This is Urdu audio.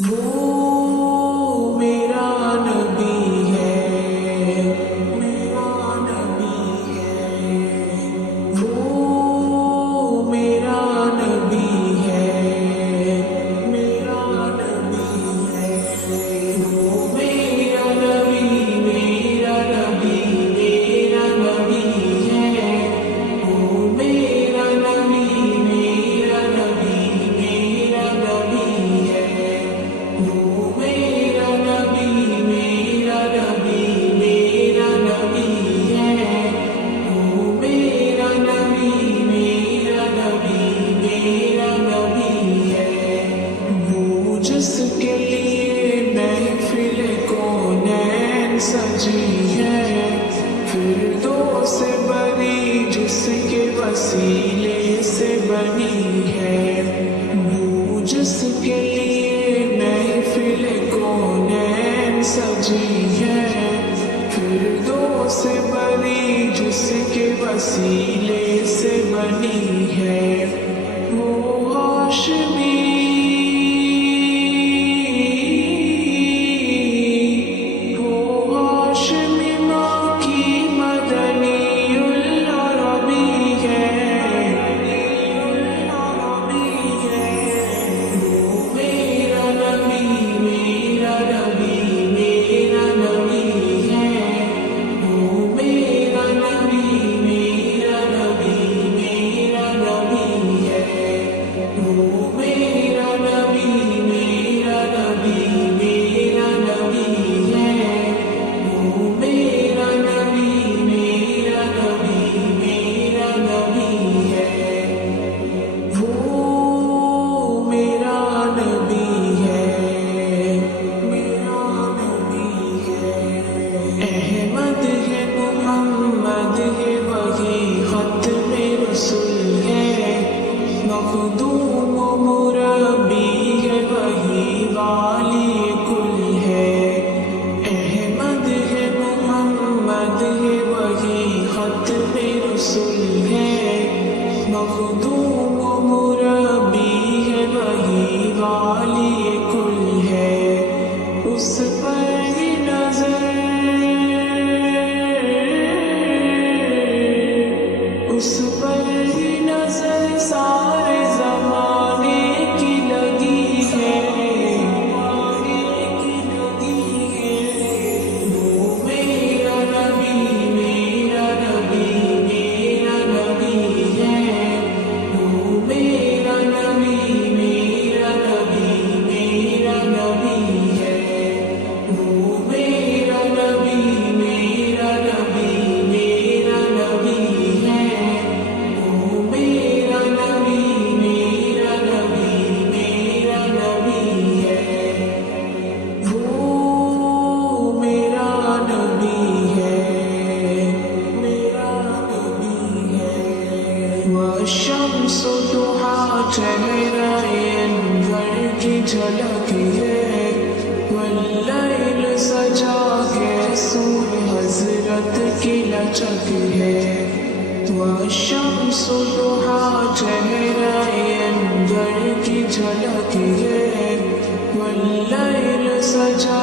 وہ میرا نبی ہے، میرا نبی ہے، وہ میرا نبی ہے، میرا نبی ہے، وہ میرا نبی، میرا نبی، میرا نبی ہے، وہ میرا نبی، میرا نبی، میرا نبی ہے، وہ میرا نبی، میرا نبی، میرا نبی ہے، وہ میرا نبی، میرا نبی، میرا نبی ہے، وہ جس کے لیے محفل کونین سجی ہے، فردوس سے بنی جس کے وسیلے سے بنی ہے، وہ جس کے لیے محفل کونین سجی ہے، فردوس سے بنی جس کے وسیلے سے بنی ہے، وہ ہاشمی، وہ ہاشمی ماں کی مدنی العربی ہے، وہ میرا نبی، میرا نبی، میرا نبی ہے، وہ میرا نبی، میرا نبی، میرا نبی ہے، وہ میرا نبی، میرا نبی، میرا نبی ہے، وہ میرا نبی، میرا نبی، میرا نبی ہے، وہ میرا نبی ہے، میرا نبی ہے، احمد ہے، محمد ہے، وہی ختم رسول ہے، مخدوم و مربی ہے، وہی والی کل ہے، احمد ہے، محمد ہے، وہی ختم رسول ہے، مخدوم و مربی ہے، وہی والی کل ہے، اس پر ہی نظر، اس پر ہی نظر سارے زمانے کی لگی ہے، وہ میرا نبی، میرا نبی، میرا نبی ہے، وہ میرا نبی، میرا نبی، میرا نبی ہے، وہ میرا نبی، میرا نبی، میرا نبی ہے، وہ میرا نبی، میرا نبی، میرا نبی ہے، وہ میرا نبی ہے، میرا نبی ہے، والشمس ضحیٰ چہرہ انور کی جھلک ہے، واللیل سجا کے سور حضرت کی لچک ہے، والشمس ضحیٰ چہرہ انور کی جھلک ہے، واللیل سجا